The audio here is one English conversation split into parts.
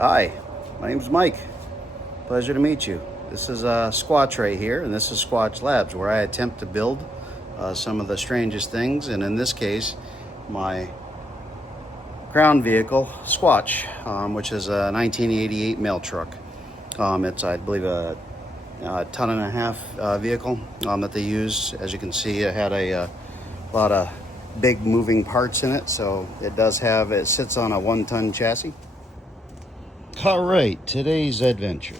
Hi, my name's Mike. Pleasure to meet you. This is Squatch right here, and this is Squatch Labs, where I attempt to build some of the strangest things, and in this case, my ground vehicle, Squatch, which is a 1988 mail truck. It's, I believe, a 1.5 ton vehicle that they use. As you can see, it had a lot of big moving parts in it, so it sits on a 1-ton chassis. All right, today's adventure.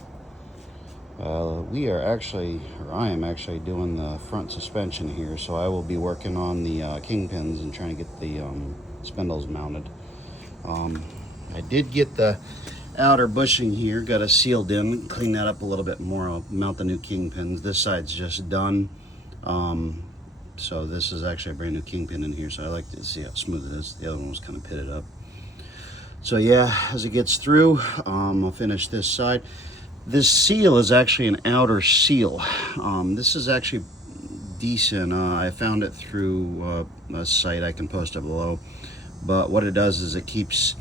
I am actually doing the front suspension here, so I will be working on the kingpins and trying to get the spindles mounted. I did get the outer bushing here, got it sealed in, clean that up a little bit more. I'll mount the new kingpins. This side's just done. So this is actually a brand new kingpin in here, so I like to see how smooth it is. The other one was kind of pitted up. So yeah, as it gets through, I'll finish this side. This seal is actually an outer seal. This is actually decent. I found it through a site. I can post it below. But what it does is it keeps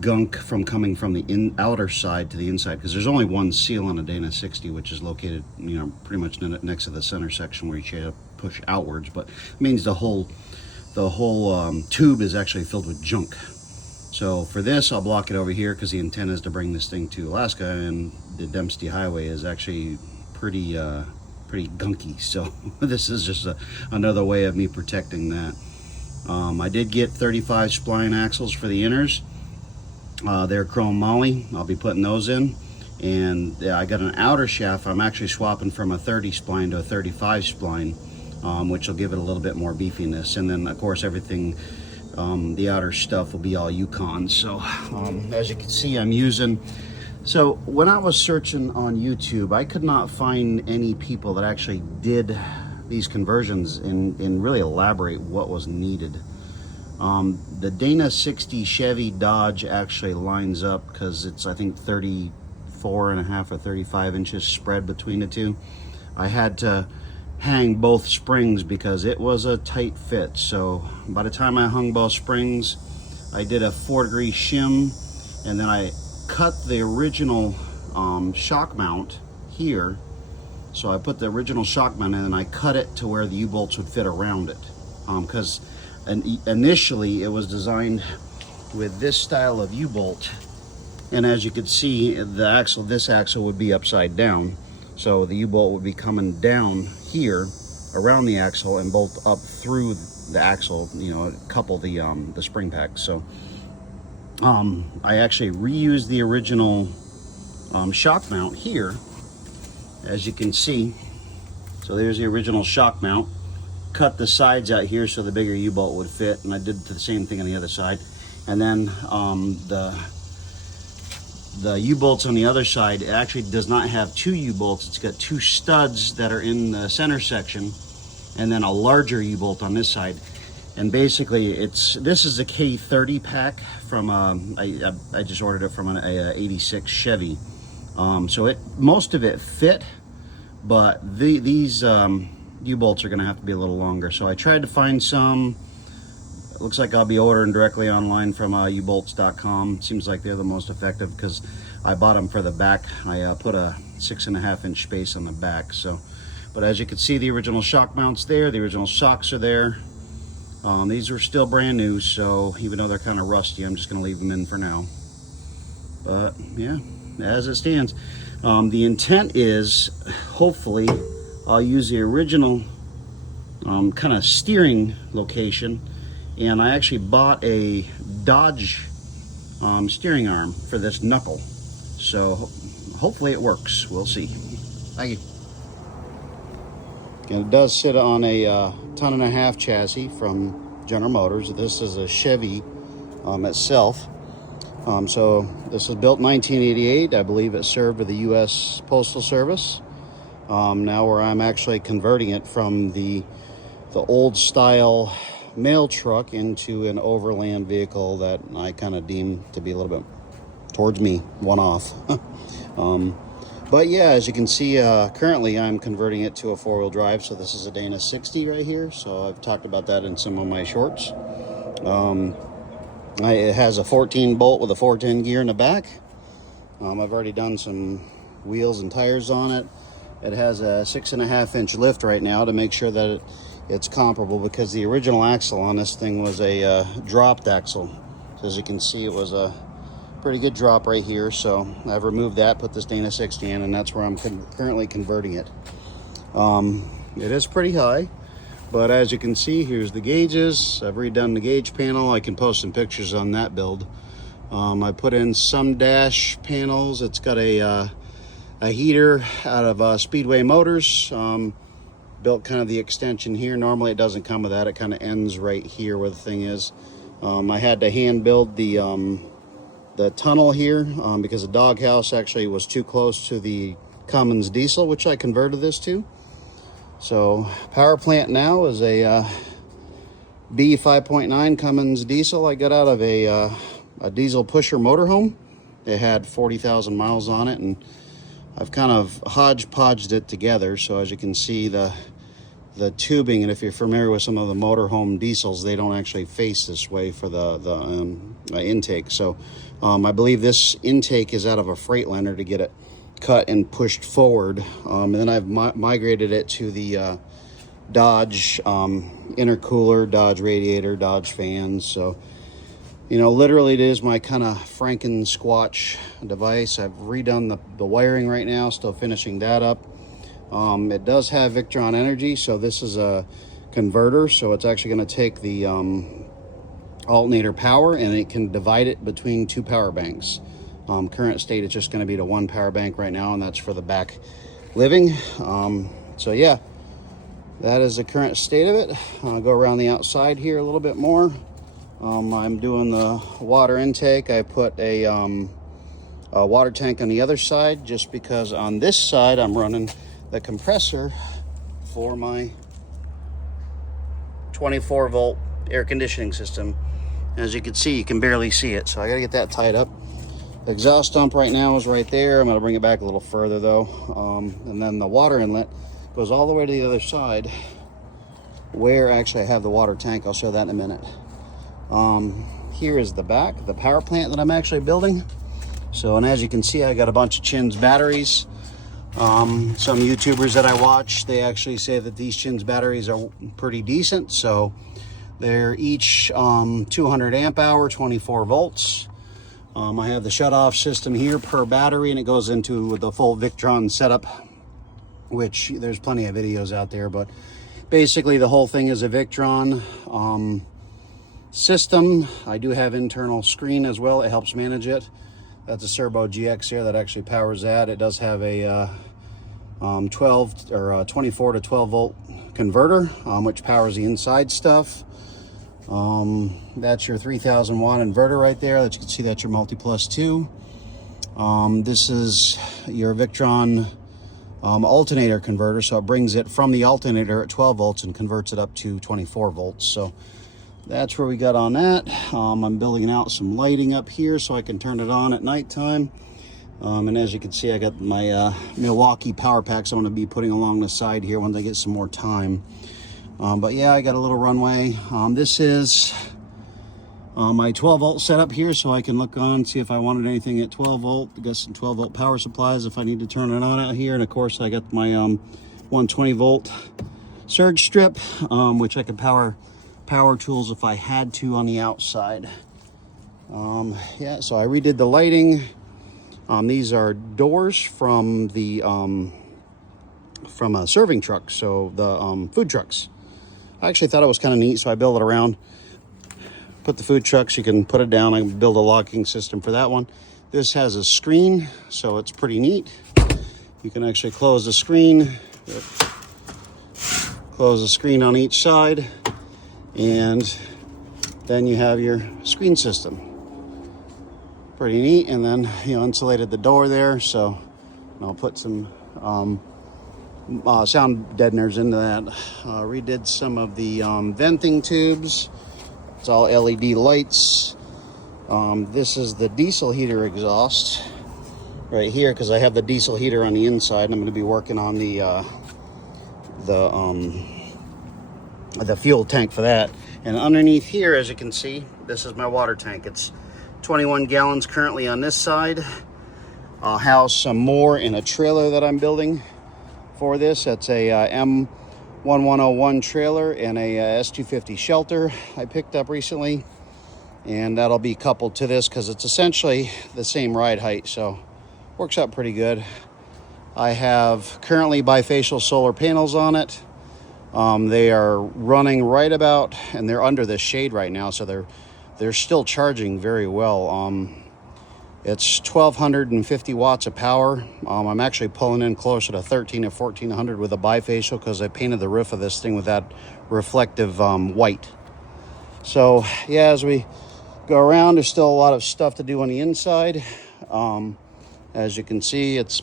gunk from coming from the outer side to the inside, because there's only one seal on a Dana 60, which is located, pretty much next to the center section where you try to push outwards. But it means the whole tube is actually filled with junk. So for this, I'll block it over here because the intent is to bring this thing to Alaska, and the Dempsey Highway is actually pretty gunky. So this is just another way of me protecting that. I did get 35 spline axles for the inners. They're chrome moly. I'll be putting those in. And I got an outer shaft. I'm actually swapping from a 30 spline to a 35 spline, which will give it a little bit more beefiness. And then, of course, everything... the outer stuff will be all Yukon. So as you can see, I'm using, so when I was searching on YouTube, I could not find any people that actually did these conversions and really elaborate what was needed. The Dana 60 Chevy Dodge actually lines up because it's, I think, 34.5 or 35 inches spread between the two. I had to hang both springs because it was a tight fit. So by the time I hung both springs, I did a 4-degree shim, and then I cut the original shock mount here. So I put the original shock mount in and I cut it to where the U-bolts would fit around it, because initially it was designed with this style of U-bolt, and as you can see, this axle would be upside down. So the U-bolt would be coming down here around the axle and bolt up through the axle, couple the spring packs. So I actually reused the original shock mount here, as you can see. So there's the original shock mount. Cut the sides out here so the bigger U-bolt would fit, and I did the same thing on the other side. And then the U-bolts on the other side, it actually does not have 2 U-bolts. It's got 2 studs that are in the center section, and then a larger U-bolt on this side. And basically, this is a K30 pack from I just ordered it from an 86 Chevy. So most of it fit, but these U-bolts are going to have to be a little longer. So I tried to find some. It looks like I'll be ordering directly online from ubolts.com. Seems like they're the most effective because I bought them for the back. I put a 6.5 inch space on the back. So, but as you can see, the original shock mounts there. The original shocks are there. These are still brand new, so even though they're kind of rusty, I'm just going to leave them in for now. But yeah, as it stands, the intent is hopefully I'll use the original kind of steering location. And I actually bought a Dodge steering arm for this knuckle. So hopefully it works. We'll see. Thank you. And it does sit on a 1.5 ton chassis from General Motors. This is a Chevy itself. So this was built in 1988. I believe it served with the U.S. Postal Service. Now where I'm actually converting it from the old style mail truck into an Overland vehicle that I kind of deem to be a little bit towards me, one-off. But yeah, as you can see, currently I'm converting it to a 4-wheel drive. So this is a Dana 60 right here. So I've talked about that in some of my shorts. It has a 14 bolt with a 410 gear in the back. I've already done some wheels and tires on it. It has a 6.5-inch lift right now to make sure that it's comparable, because the original axle on this thing was a dropped axle. So as you can see, it was a pretty good drop right here. So I've removed that, put this Dana 60 in, and that's where I'm currently converting it. It is pretty high, but as you can see, here's the gauges. I've redone the gauge panel. I can post some pictures on that build. I put in some dash panels. It's got a heater out of Speedway Motors. Built kind of the extension here. Normally it doesn't come with that. It kind of ends right here where the thing is. I had to hand build the tunnel here because the doghouse actually was too close to the Cummins diesel, which I converted this to. So power plant now is a B 5.9 Cummins diesel I got out of a diesel pusher motorhome. It had 40,000 miles on it, and I've kind of hodgepodged it together. So as you can see, the tubing, and if you're familiar with some of the motorhome diesels, they don't actually face this way for the intake. So I believe this intake is out of a Freightliner to get it cut and pushed forward. And then I've migrated it to the Dodge intercooler, Dodge radiator, Dodge fans. So, you know, literally it is my kind of Franken Squatch device. I've redone the wiring right now, still finishing that up. It does have Victron energy, so this is a converter. So it's actually going to take the alternator power, and it can divide it between 2 power banks. Current state, it's just going to be to 1 power bank right now, and that's for the back living. So yeah, that is the current state of it. I'll go around the outside here a little bit more. I'm doing the water intake. I put a water tank on the other side, just because on this side I'm running the compressor for my 24-volt air conditioning system. As you can see, you can barely see it, so I gotta get that tied up. The exhaust dump right now is right there. I'm gonna bring it back a little further though. And then the water inlet goes all the way to the other side, where actually I have the water tank. I'll show that in a minute. Here is the back, the power plant that I'm actually building. So, and as you can see, I got a bunch of Chins batteries. Some YouTubers that I watch, they actually say that these Chins batteries are pretty decent. So they're each 200 amp hour, 24 volts. I have the shut-off system here per battery, and it goes into the full Victron setup, which there's plenty of videos out there, but basically the whole thing is a Victron system. I do have internal screen as well. It helps manage it. That's a Servo GX here that actually powers that. It does have a 24 to 12 volt converter, which powers the inside stuff. That's your 3000 watt inverter right there. That you can see, that's your multi plus 2. This is your Victron alternator converter, so it brings it from the alternator at 12 volts and converts it up to 24 volts. So that's where we got on that. I'm building out some lighting up here so I can turn it on at nighttime. And as you can see, I got my Milwaukee power packs I'm going to be putting along the side here once I get some more time. But yeah, I got a little runway. This is my 12 volt setup here, so I can look on, see if I wanted anything at 12 volt. I got some 12 volt power supplies if I need to turn it on out here. And of course, I got my 120 volt surge strip, which I could power tools if I had to on the outside. Yeah, so I redid the lighting. These are doors from the from a serving truck, so the food trucks. I actually thought it was kind of neat, so I built it around. Put the food trucks, you can put it down. I can build a locking system for that one. This has a screen, so it's pretty neat. You can actually close the screen. Close the screen on each side, and then you have your screen system. Pretty neat. And then, you know, insulated the door there, so I'll put some sound deadeners into that. Redid some of the venting tubes. It's all LED lights. This is the diesel heater exhaust right here, because I have the diesel heater on the inside, and I'm going to be working on the fuel tank for that. And underneath here, as you can see, this is my water tank. It's 21 gallons currently on this side. I'll house some more in a trailer that I'm building for this. That's a M1101 trailer and a S250 shelter I picked up recently, and that'll be coupled to this because it's essentially the same ride height, so works out pretty good. I have currently bifacial solar panels on it. They are running right about, and they're under the shade right now, so they're still charging very well. It's 1250 watts of power. I'm actually pulling in closer to 13 or 1400 with a bifacial because I painted the roof of this thing with that reflective white. So yeah, as we go around, there's still a lot of stuff to do on the inside. As you can see, it's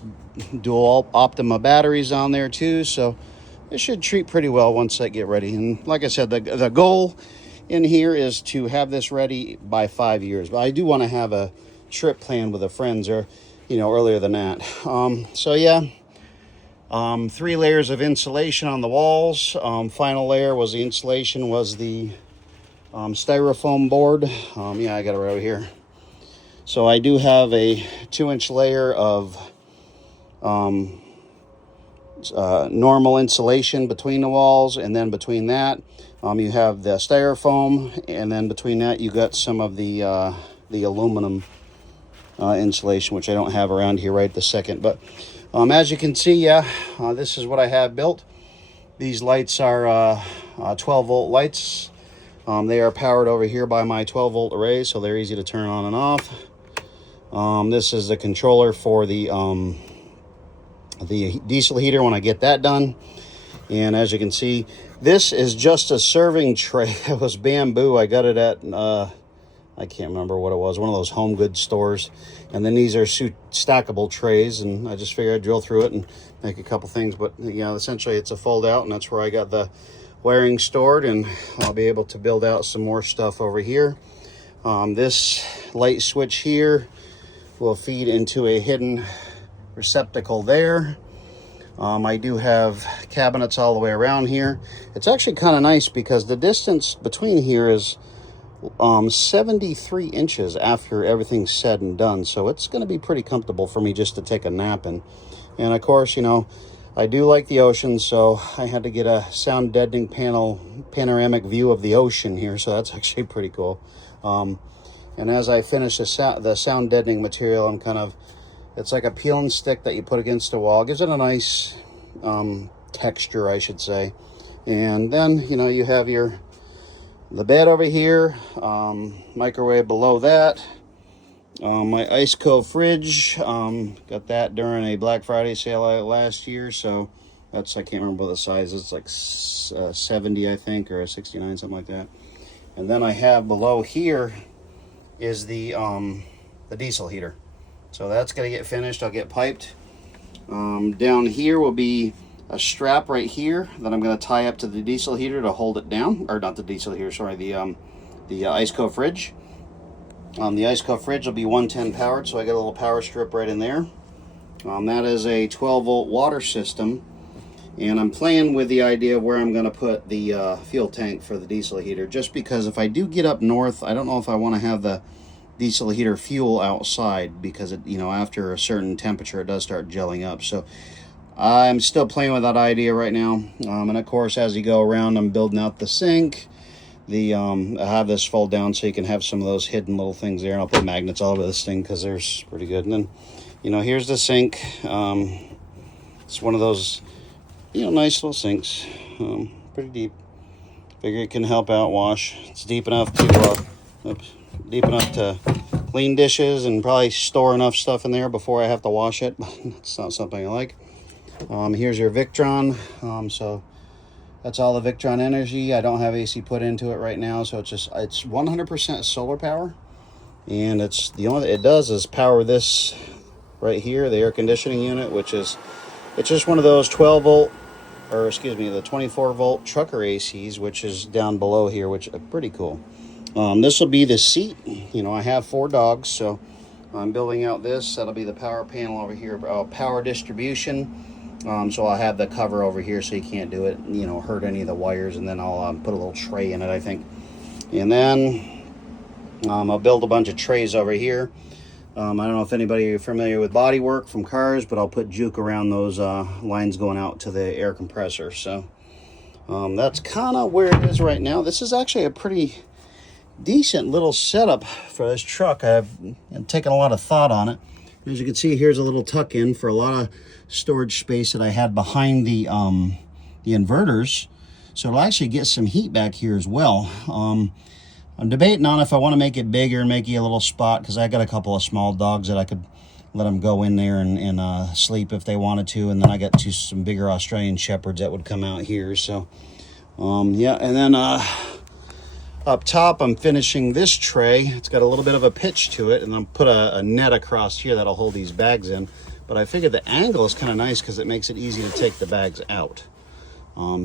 dual Optima batteries on there too, so it should treat pretty well once I get ready. And like I said, the goal in here is to have this ready by 5 years, but I do want to have a trip planned with the friends, or earlier than that. So yeah, 3 layers of insulation on the walls. Final layer was the insulation, was the styrofoam board. Yeah, I got it right over here. So I do have a 2-inch layer of normal insulation between the walls, and then between that you have the styrofoam, and then between that you got some of the aluminum insulation, which I don't have around here right this second. But as you can see, yeah, this is what I have built. These lights are 12-volt lights. They are powered over here by my 12-volt array, so they're easy to turn on and off. This is the controller for the diesel heater when I get that done. And as you can see, this is just a serving tray. It was bamboo. I got it at I can't remember what it was, one of those home goods stores. And then these are stackable trays, and I just figured I'd drill through it and make a couple things. But yeah, essentially it's a fold out, and that's where I got the wiring stored, and I'll be able to build out some more stuff over here. This light switch here will feed into a hidden receptacle there. I do have cabinets all the way around here. It's actually kind of nice because the distance between here is 73 inches after everything's said and done, so it's going to be pretty comfortable for me just to take a nap in. And of course, I do like the ocean, so I had to get a sound deadening panoramic view of the ocean here, so that's actually pretty cool. And as I finish the sound deadening material, it's like a peel and stick that you put against the wall. Gives it a nice texture, I should say. And then you have the bed over here, microwave below that, my ice cold fridge. Got that during a Black Friday sale last year, so I can't remember what the size is. It's like 70, I think, or a 69, something like that. And then I have below here is the diesel heater. So that's going to get finished. I'll get piped. Down here will be a strap right here that I'm going to tie up to the diesel heater to hold it down. Or not the diesel heater, sorry, the ice cold fridge. The ice cold fridge will be 110 powered, so I got a little power strip right in there. That is a 12-volt water system. And I'm playing with the idea of where I'm going to put the fuel tank for the diesel heater, just because if I do get up north, I don't know if I want to have the diesel heater fuel outside, because it, after a certain temperature it does start gelling up. So I'm still playing with that idea right now. And of course, as you go around, I'm building out the sink. I have this fold down so you can have some of those hidden little things there, and I'll put magnets all over this thing because they're pretty good. And then here's the sink. It's one of those nice little sinks, pretty deep. Figure it can help out wash. It's deep enough to clean dishes and probably store enough stuff in there before I have to wash it. It's not something I like. Here's your Victron. So that's all the Victron energy. I don't have AC put into it right now, so it's 100% solar power, and the only thing it does is power this right here, the air conditioning unit, which is just one of those 12-volt, or excuse me, the 24-volt trucker ACs, which is down below here, which are pretty cool. This will be the seat. I have 4 dogs, so I'm building out this. That'll be the power panel over here, power distribution. So I'll have the cover over here so you can't do it, hurt any of the wires, and then I'll put a little tray in it, I think. And then I'll build a bunch of trays over here. I don't know if anybody is familiar with body work from cars, but I'll put juke around those lines going out to the air compressor. So that's kind of where it is right now. This is actually a pretty decent little setup for this truck. I've taken a lot of thought on it. As you can see, here's a little tuck in for a lot of storage space that I had behind the inverters. So it'll actually get some heat back here as well. I'm debating on if I want to make it bigger and make you a little spot, because I got a couple of small dogs that I could let them go in there and sleep if they wanted to. And then I got some bigger Australian Shepherds that would come out here. So yeah, and then up top I'm finishing this tray. It's got a little bit of a pitch to it, and I'll put a net across here that'll hold these bags in. But I figured the angle is kind of nice because it makes it easy to take the bags out.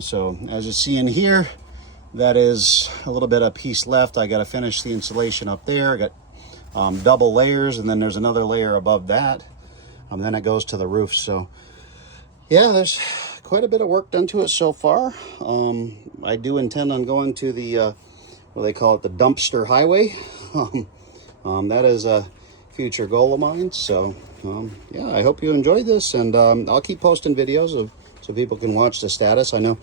So as you see in here, that is a little bit of piece left. I got to finish the insulation up there. I got double layers, and then there's another layer above that. Then it goes to the roof. So yeah, there's quite a bit of work done to it so far. I do intend on going to the what they call it, the dumpster highway. That is a future goal of mine. So yeah, I hope you enjoyed this, and I'll keep posting videos so people can watch the status. I know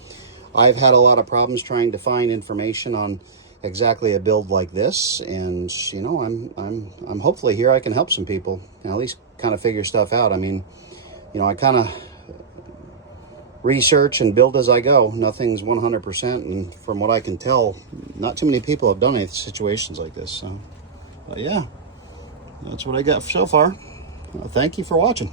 I've had a lot of problems trying to find information on exactly a build like this, and you know, I'm hopefully here I can help some people, at least kind of figure stuff out. I mean, you know, I kind of research and build as I go. Nothing's 100%, and from what I can tell, not too many people have done any situations like this. So, but yeah, that's what I got so far. Thank you for watching.